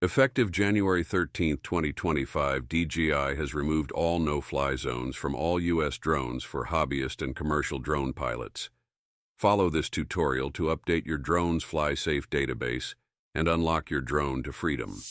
Effective January 13, 2025, DJI has removed all no-fly zones from all U.S. drones for hobbyist and commercial drone pilots. Follow this tutorial to update your drone's FlySafe database and unlock your drone to freedom.